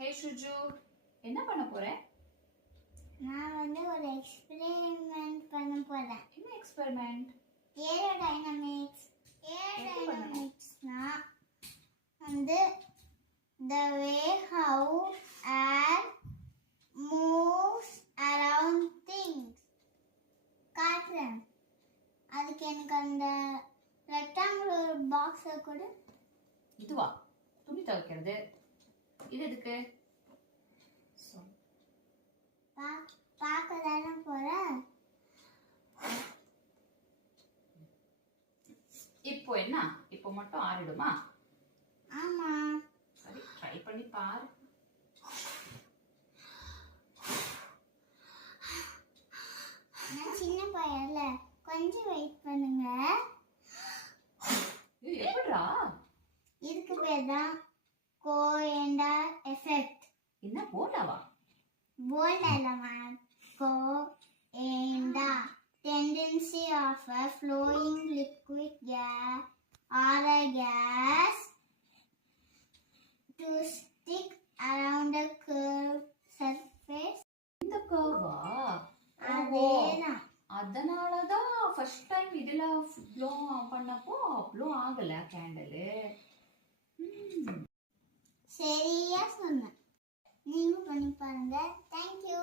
ஹே சுஜு, என்ன பண்ண போற? நான் ஒரு எக்ஸ்பெரிமெண்ட் பண்ண போறேன். என்ன எக்ஸ்பெரிமெண்ட்? ஏரோடைனமிக்ஸ். ஏரோடைனமிக்ஸ்னா the way how air moves around things. காட்டுறேன். அதுக்கு எனக்கு அந்த ரெக்டாங்குலர் பாக்ஸை கூட. இதுவா? துணி துவைக்கிறது. இது எதுக்கு? பார்க்க தானே போறேன். இப்போ என்ன? இப்போ மட்டும் ஆறிடுமா? ஆமா. சரி, ட்ரை பண்ணி பாரு. நான் சின்ன பையன்ல, கொஞ்சம் வெயிட் பண்ணுங்க. எப்படிடா? இதுக்கு பேர் தான் கோயண்டர் எஃபெக்ட். என்ன போட்டாவா? Bold co-enda tendency of a flowing liquid gas or a gas to stick around a curved surface. இந்த கர்வா? அதேதான். அதனாலதான் ஃபர்ஸ்ட் டைம் இதுல ப்ளோ பண்ணப்போ ப்ளோ ஆகல கேண்டில். சரியா சொன்ன. நீங்க பண்ணி பாருங்க. Thank you.